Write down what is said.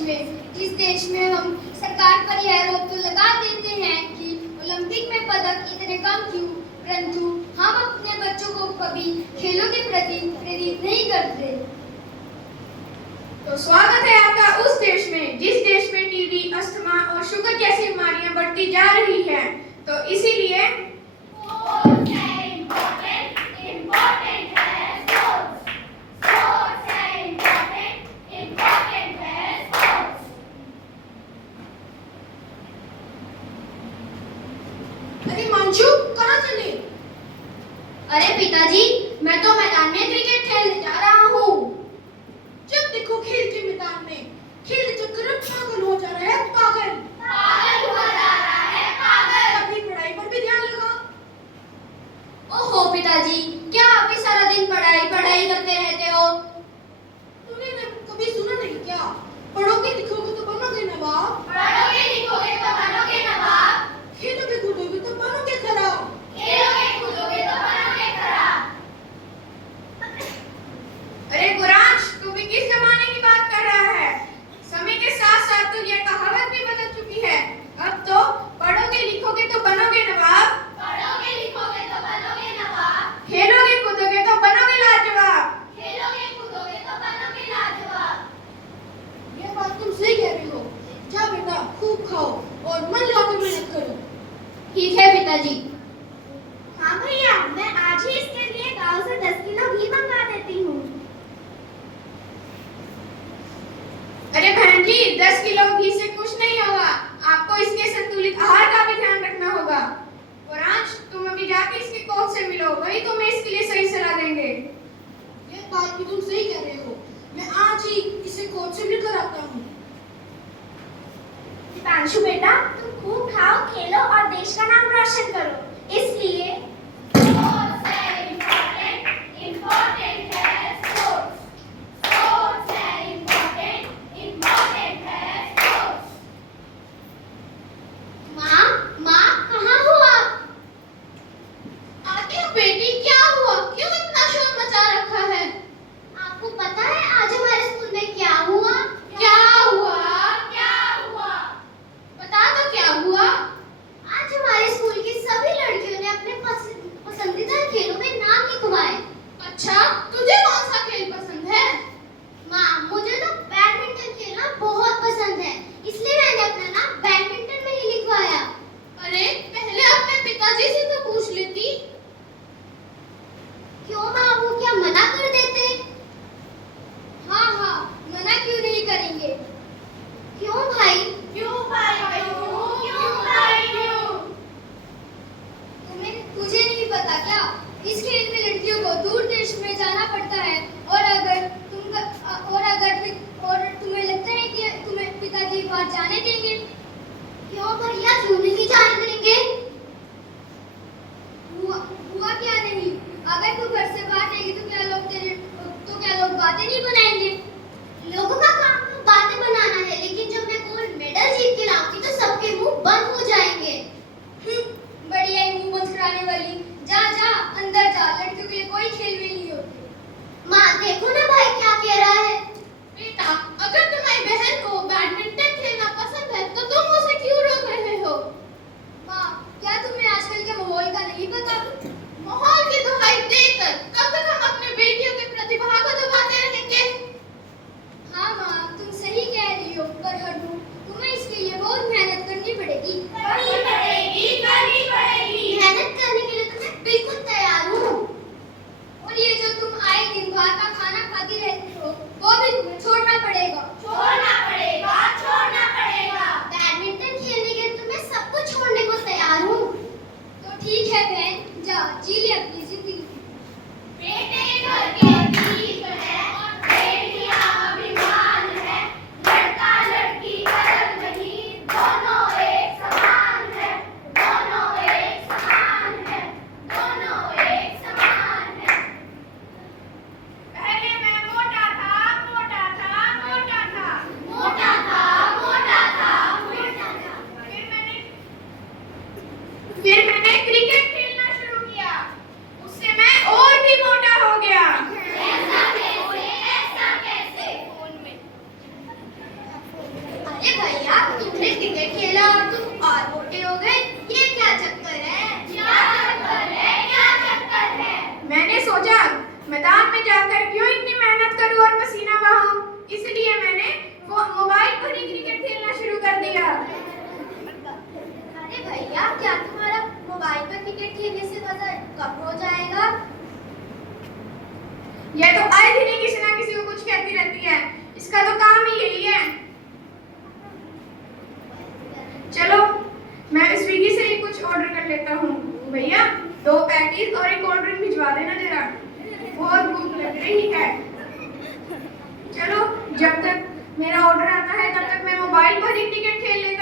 जिस देश में हम सरकार पर यह रोक तो लगा देते हैं कि ओलंपिक में पदक इतने कम क्यों, परंतु हम अपने बच्चों को कभी खेलों के प्रति प्रेरित नहीं करते। तो स्वागत है आपका उस देश में जिस देश में टीबी, अस्थमा और शुगर जैसी बीमारियां बढ़ती जा रही हैं। तो इसीलिए अरे मंजू, कहाँ चले? अरे पिताजी, मैं तो मैदान में क्रिकेट खेलने जा रहा हूँ। जब देखो खेल के मैदान में, खेल के चक्कर में पागल हो जा रहा है, पागल। अपनी पढ़ाई पर भी ध्यान लगाओ। ओहो पिताजी, क्या आप भी सारा दिन पढ़ाई करते रहते हो? तूने कभी सुना नहीं क्या? पढ़ोगे लिखोगे तो बनोगे नवाब। खेलोगे कूदोगे तो बनोगे खराब। अरे गुरांश, तू भी किस जमाने की बात कर रहा है? समय के साथ साथ तो यह कहावत भी बदल चुकी है। अब तो पढ़ोगे लिखोगे तो बनोगे नवाब, खेलोगे कूदोगे तो बनोगे लाजवाब। ये बात तुम सही कह रही हो। जा बेटा, खूब खाओ और मन लगाकर मेहनत करो। ठीक है पिताजी। हाँ भैया, मैं आज ही इसके लिए गांव से 10 किलो घी मंगा देती हूँ। अरे बहन जी, 10 किलो घी से कुछ नहीं होगा। आपको इसके संतुलित आहार का भी ध्यान रखना होगा। गुरांश, तुम अभी जाके इसके कोच से मिलो, वही तुम्हें इसके लिए सही सलाह देंगे। ये बात भी तुम सही कह रहे हो। मैं आज ही इसे कोच से मिलकर आता हूँ। दीपांशु बेटा, तुम खूब खाओ, खेलो और देश का नाम रोशन करो। इसलिए माँ, कहाँ हो आप? आती हूँ बेटी, क्या हुआ? क्यों इतना शोर मचा रखा है? आपको पता है आज हमारे स्कूल में क्या हुआ? क्या हुआ? बता दो क्या हुआ? आज हमारे स्कूल की सभी लड़कियों ने अपने पसंदीदा खेलों में नाम लिखवाए। अच्छा, तुझे कौन सा खेल पसंद है? माँ, मुझे तो बैडमिंटन खेलना बहुत पसंद है, इसलिए मैंने अपना नाम बैडमिंटन में ही लिखवाया। अरे, पहले अपने पिताजी से तो पूछ लेती। क्यों माँ, वो क्या मना कर देते? हाँ, मना क्यों नहीं करेंगे? क्यों भाई? तुझे नहीं पता क्या? इस खेल में लड़कियों को दूर देश में जाना पड़ता है और तुम्हें लगता है कि तुम्हें पिताजी बाहर जाने देंगे? क्यों भैया, क्यों नहीं जाने देंगे? हुआ क्या नहीं? अगर तू घर से बाहर जाएगी तो क्या लोग बातें नहीं बनाएंगे? लोगों का काम तो बातें बनाना है, लेकिन जब मैं गोल्ड मेडल जीत के लाऊंगी तो सबके मुंह बंद हो जाएंगे। बढ़िया ही मुंह बंद कराने वाली। जा अंदर जा, लड़कियों के लिए कोई खेल भी नहीं होते। माँ, देखो ना भाई क्या कह रहा है। बेटा, अगर तुम्हारी बहन को बैडमिंटन खेलना पसंद है तो तुम उसे क्यों रोक रहे हो? माँ, क्या तुम्हें आजकल के माहौल का नहीं पता? माहौल की दुहाई देकर कब तक हम अपने बेटियों की प्रतिभा को दबाते रहेंगे? हाँ माँ, तुम सही कह रही हो, पर हरनू, तुम्हें इसके लिए बहुत मेहनत करनी पड़ेगी। मेहनत करने के लिए तो मैं बिल्कुल तैयार हूँ। और ये जो तुम आए दिन बाहर का खाना खाती रहती हो, वो भी तुम्हें छोड़ना पड़ेगा। बैडमिंटन खेलने के लिए तो मैं सब कुछ छोड़ने को तैयार हूँ। तो ठीक है बहन, जा जी ले अपनी जिंदगी। पहले मैं मोटा था, मैदान में जाकर क्यों इतनी मेहनत करूं और पसीना बहाऊं, इसलिए मैंने मोबाइल पर ही क्रिकेट खेलना शुरू कर दिया। अरे भैया, क्या तुम्हारा मोबाइल पर क्रिकेट खेलने से मजा कम हो जाएगा? यह तो आए दिन ही किसी ना किसी को कुछ कहती रहती है, इसका तो काम ही यही है। चलो मैं स्विगी से ही कुछ ऑर्डर कर लेता हूँ। भैया 2 पैटीज और एक कोल्ड ड्रिंक भिजवा देना जरा, बहुत भूख लग रही है। चलो जब तक मेरा ऑर्डर आता है तब तक मैं मोबाइल पर ही क्रिकेट खेल लेता